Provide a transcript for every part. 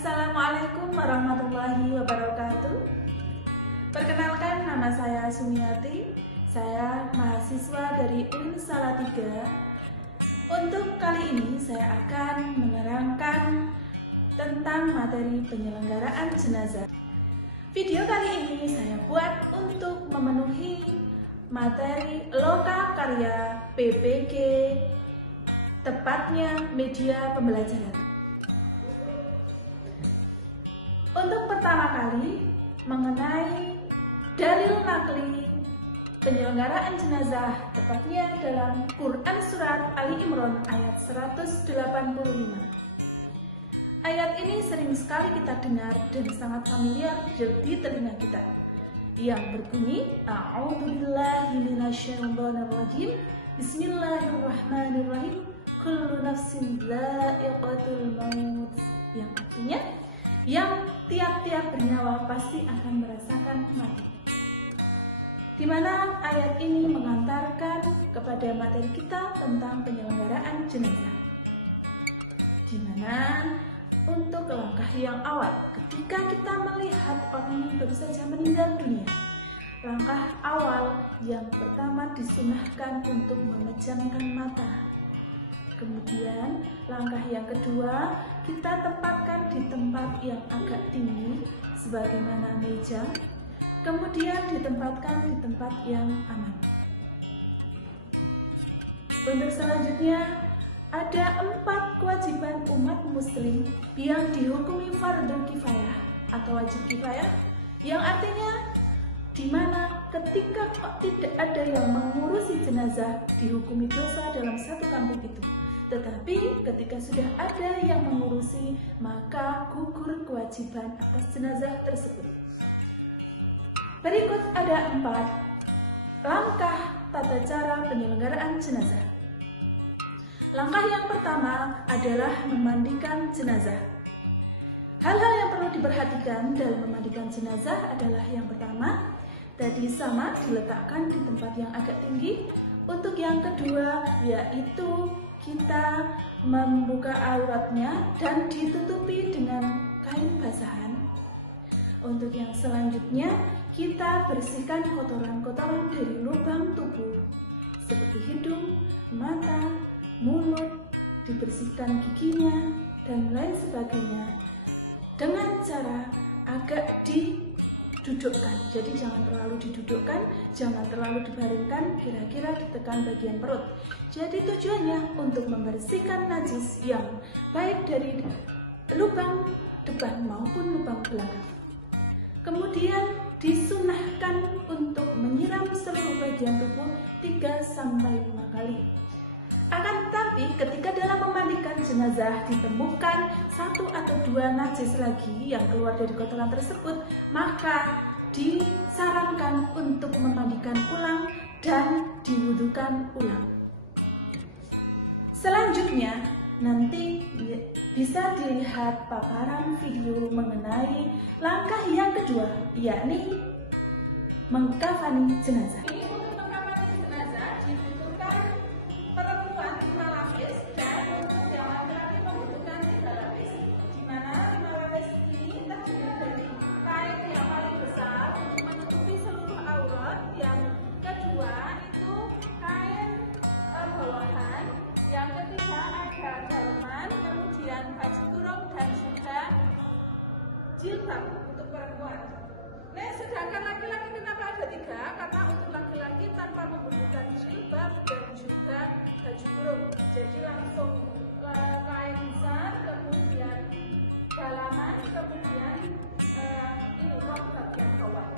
Assalamualaikum warahmatullahi wabarakatuh. Perkenalkan, nama saya Sumiati. Saya mahasiswa dari UIN Salatiga. Untuk kali ini saya akan menerangkan tentang materi penyelenggaraan jenazah. Video kali ini saya buat untuk memenuhi materi lokakarya PPG, tepatnya media pembelajaran. Untuk pertama kali mengenai dalil nakli penyelenggaraan jenazah, tepatnya dalam Quran Surat Ali Imran ayat 185. Ayat ini sering sekali kita dengar dan sangat familiar di telinga kita, yang berbunyi A'udzubillahi minasyaitonirrajim, Bismillahirrahmanirrahim, Kullu nafsin dha'iqatul maut, yang artinya yang tiap-tiap bernyawa pasti akan merasakan mati. Di mana ayat ini mengantarkan kepada materi kita tentang penyelenggaraan jenazah. Di mana untuk langkah yang awal ketika kita melihat orang yang baru saja meninggal dunia, langkah awal yang pertama disunahkan untuk memejamkan mata. Kemudian langkah yang kedua, kita tempatkan di tempat yang agak tinggi sebagaimana meja. Kemudian ditempatkan di tempat yang aman. Untuk selanjutnya, ada 4 kewajiban umat muslim yang dihukumi fardhu kifayah atau wajib kifayah, yang artinya di mana ketika tidak ada yang mengurusi jenazah dihukumi dosa dalam satu kampung itu. Tetapi ketika sudah ada yang mengurusi, maka gugur kewajiban atas jenazah tersebut. Berikut ada 4 langkah tata cara penyelenggaraan jenazah. Langkah yang pertama adalah memandikan jenazah. Hal-hal yang perlu diperhatikan dalam memandikan jenazah adalah yang pertama, tadi sama diletakkan di tempat yang agak tinggi. Untuk yang kedua, yaitu kita membuka auratnya dan ditutupi dengan kain basahan. Untuk yang selanjutnya, kita bersihkan kotoran-kotoran dari lubang tubuh seperti hidung, mata, mulut, dibersihkan giginya, dan lain sebagainya dengan cara agak didudukkan. Jadi jangan terlalu didudukkan, jangan terlalu dibaringkan, kira-kira ditekan bagian perut. Jadi tujuannya untuk membersihkan najis yang baik dari lubang depan maupun lubang belakang. Kemudian disunahkan untuk menyiram seluruh bagian tubuh 3-5 kali. Akan tetapi ketika dalam memandikan jenazah ditemukan 1 atau 2 najis lagi yang keluar dari kotoran tersebut, maka disarankan untuk memandikan ulang dan diwudukan ulang. Selanjutnya nanti bisa dilihat paparan video mengenai langkah yang kedua, yakni mengkafani jenazah. Untuk mengkafani jenazah dibutuhkan perempuan 5 lapis dan untuk yang laki-laki membutuhkan 3 lapis. Di mana 5 lapis ini terdiri dari kain yang paling besar untuk menutupi seluruh aurat. Yang kedua itu kain bawahan. Yang ketiga ada daleman, kemudian baju kurung dan juga jilbab untuk perempuan. Nah, sedangkan laki-laki kenapa ada 3? Karena untuk laki-laki tanpa membutuhkan jilbab dan juga baju kurung. Jadi langsung kain besar, kemudian dalaman, kemudian ini rok bagian bawah.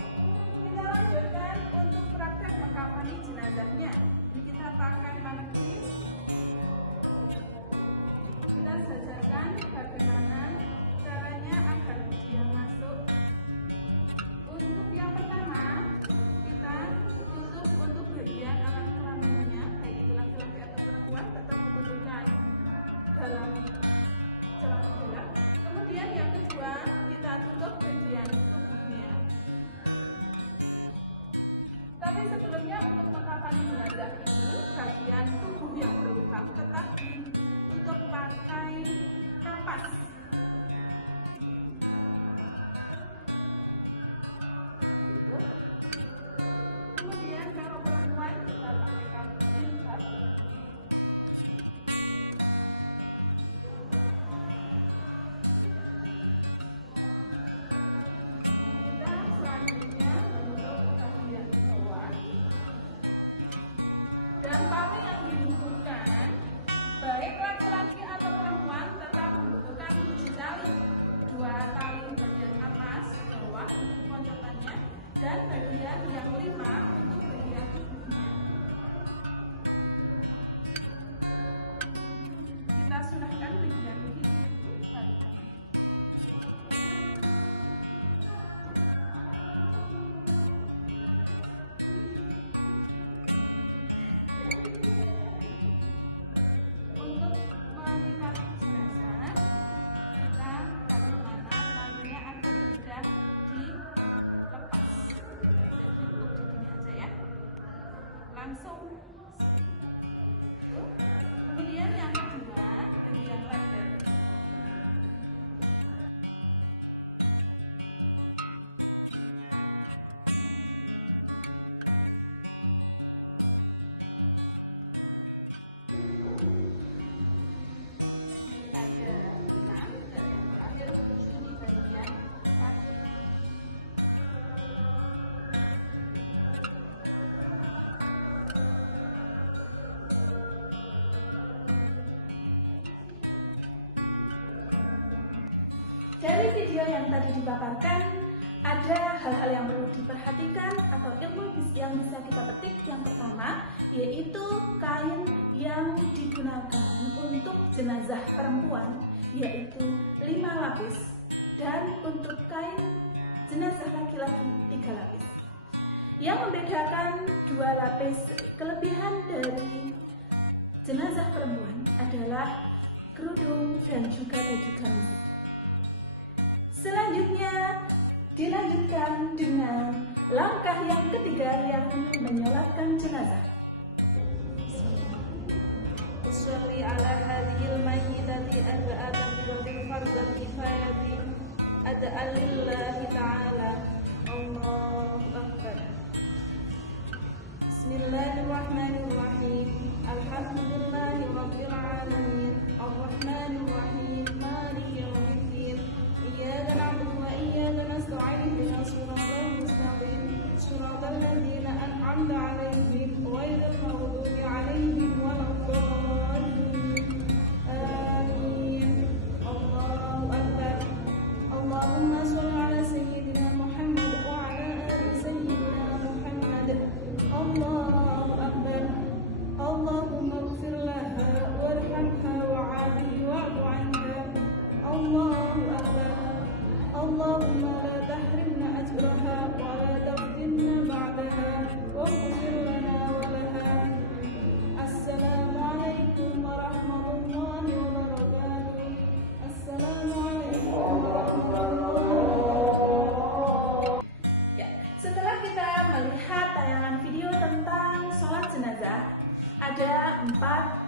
Kita lanjutkan untuk praktek mengkafani jenazahnya. Ini kita pakai manekis. Kita jajarkan bagaimana caranya agar dia masuk. Untuk yang pertama, kita tutup untuk bagian alat kelaminnya, baik itu laki-laki atau perempuan, tetap membutuhkan dalam celana dalam. Kemudian yang kedua, kita tutup bagian tubuhnya. Tapi sebelumnya untuk mengkafani jenazah ini, bagian tubuh yang berlubang tetap ditutup pakai kapas. 2 tali bagian atas bawah untuk koncokannya dan bagian yang 5 untuk bagian tubuhnya. Kita sunahkan bagian ini. Untuk melipat jenazah, kita bagaimana talinya agar mudah dilepas. Untuk di sini aja ya, langsung. Kemudian yang kedua, bagian lebar. Dari video yang tadi dipaparkan, ada hal-hal yang perlu diperhatikan atau ilmu yang bisa kita petik. Yang pertama, yaitu kain yang digunakan untuk jenazah perempuan, yaitu 5 lapis, dan untuk kain jenazah laki-laki 3 lapis. Yang membedakan 2 lapis kelebihan dari jenazah perempuan adalah kerudung dan juga baju gamis. Selanjutnya dilanjutkan dengan langkah yang ketiga, yakni menyolatkan jenazah. Usolli ala hadhil mayyitati arba'atan bil fardhi kifayati ad'a lillahi ta'ala. Allahu akbar. Bismillahirrahmanirrahim. Alhamdulillahi rabbil alamin. Arrahmanir rahim. Maliki yaumiddin. إياك نعبد وإياك نستعين اهدنا الصراط المستقيم صراط الذين أنعمت عليهم غير المغضوب عليهم ولا الضالين آمين. الله أكبر. اللهم صل على سيدنا محمد وعلى آل سيدنا محمد. الله أكبر. اللهم اغفر لها وارحمها وعافها واعف عنها. الله أكبر. اللهم لا تحرمنا أجرها ولا تفتنا بعدها واغفر لنا ولها. السلام عليكم ورحمة الله وبركاته. السلام عليكم ورحمة الله وبركاته. Ya, setelah kita melihat tayangan video tentang sholat jenazah, ada 4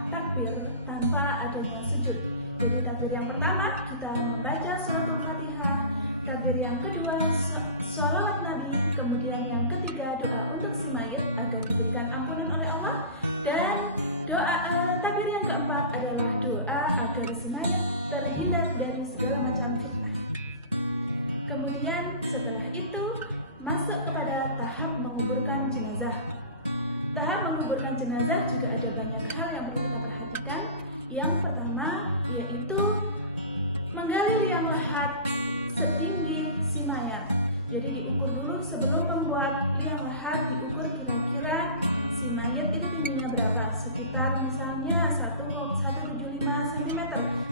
takbir tanpa adanya sujud. Jadi takbir yang pertama kita membaca suratul Fatihah, takbir yang kedua sholawat Nabi, kemudian yang ketiga doa untuk si mayit agar diberikan ampunan oleh Allah, dan takbir yang keempat adalah doa agar si mayit terhindar dari segala macam fitnah. Kemudian setelah itu masuk kepada tahap menguburkan jenazah. Tahap menguburkan jenazah juga ada banyak hal yang perlu kita perhatikan. Yang pertama yaitu menggali liang lahat setinggi si mayat. Jadi diukur dulu sebelum membuat liang lahat, diukur kira-kira si mayat itu tingginya berapa. Sekitar misalnya 1,175 cm,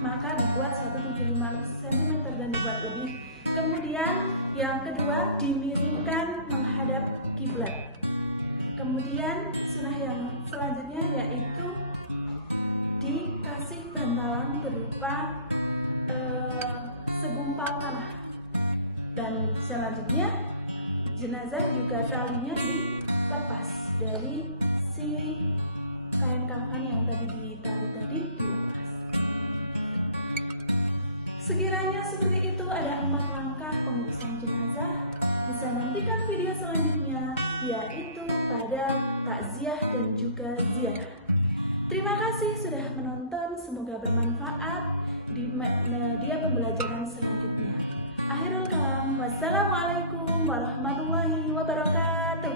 maka dibuat 175 cm dan dibuat lebih. Kemudian yang kedua dimiringkan menghadap kiblat. Kemudian sunnah yang selanjutnya yaitu dikasih bantalan berupa segumpal tanah, dan selanjutnya jenazah juga talinya dilepas dari si kain kafan yang tadi ditali tadi dilepas. Sekiranya seperti itu, ada 4 langkah pengurusan jenazah. Bisa nantikan video selanjutnya, yaitu pada takziah dan juga ziarah. Terima kasih sudah menonton, semoga bermanfaat di media pembelajaran selanjutnya. Akhirul kalam, wassalamualaikum warahmatullahi wabarakatuh.